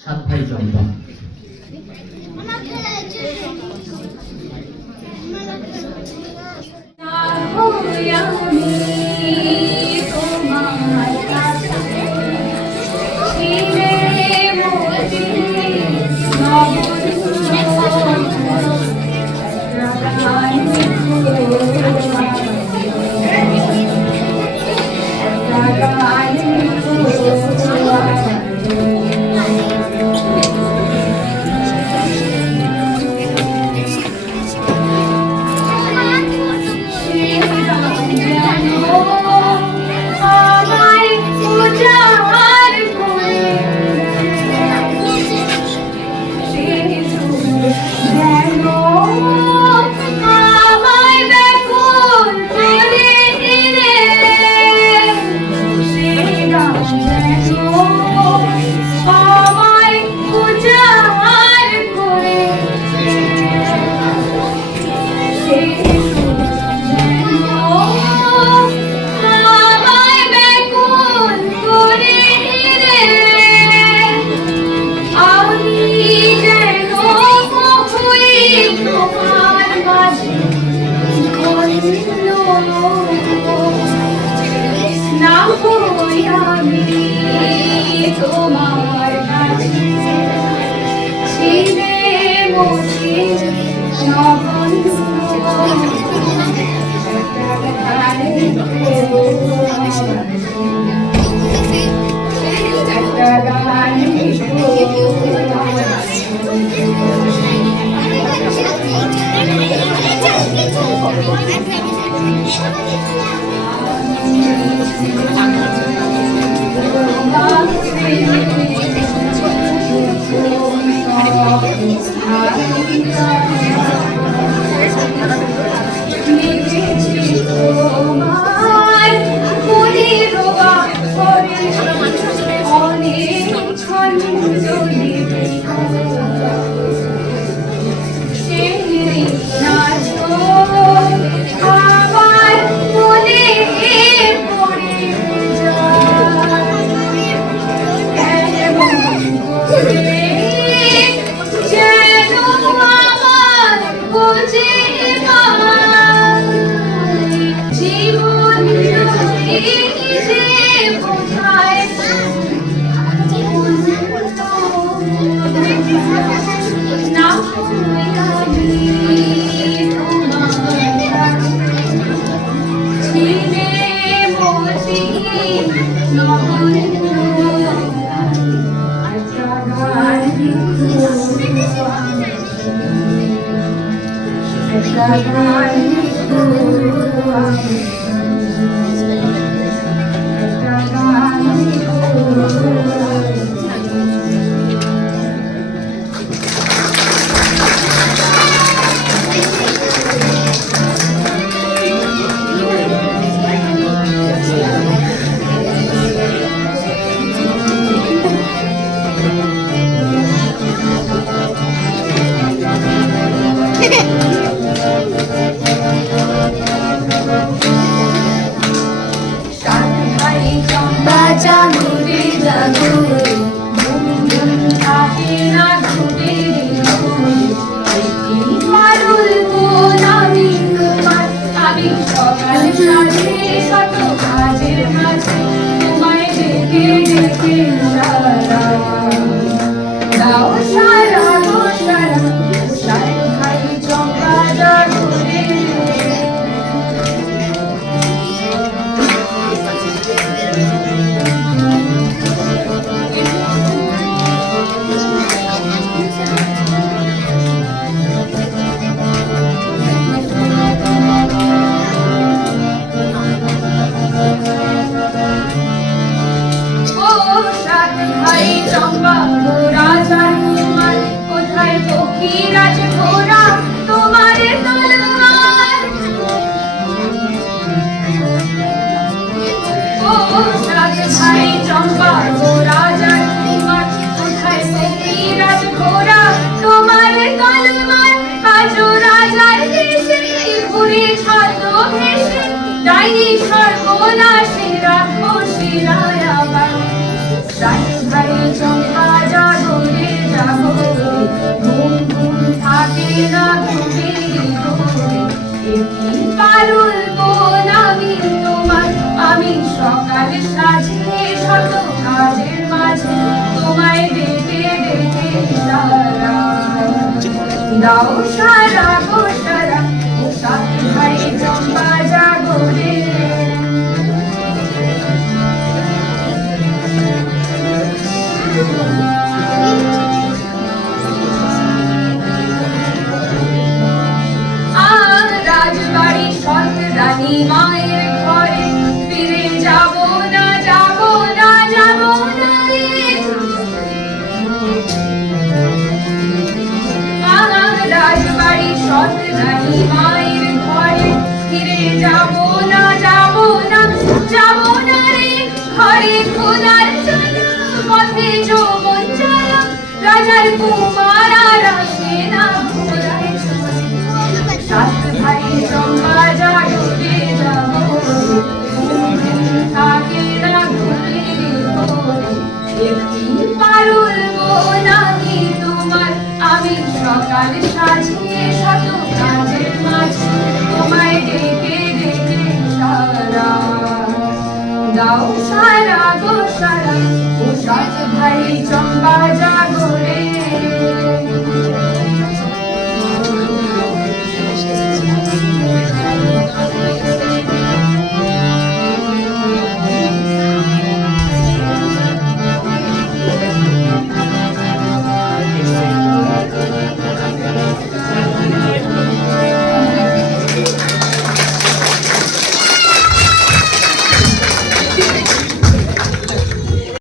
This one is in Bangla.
সাত ভাই চম্পা। Right, right, দাও সারা গো সারা ও সাত ভাই চম্পা জাগরে রাজবাড়ি সৎ রানী মায়ের ঘরে ফিরে যাব না যাব না যাব না রাজবাড়ি সৎ রানী মায়ের ঘরে ফিরে যাব না যাব না যাব না রে ঘরে খোদার চলো পথে যৌবন চলো রাজার কুমারা রাখে না খোদার সাত ভাই চম্পা জাগরে যাব থাকে না ঘুরে একদিন পারুল নাকি তোমার আমি সকাল সাজিয়ে শত কাজের মাঝে তোমায় ডেকে ডেকে সারা দাও সারা গো সারা ও সারা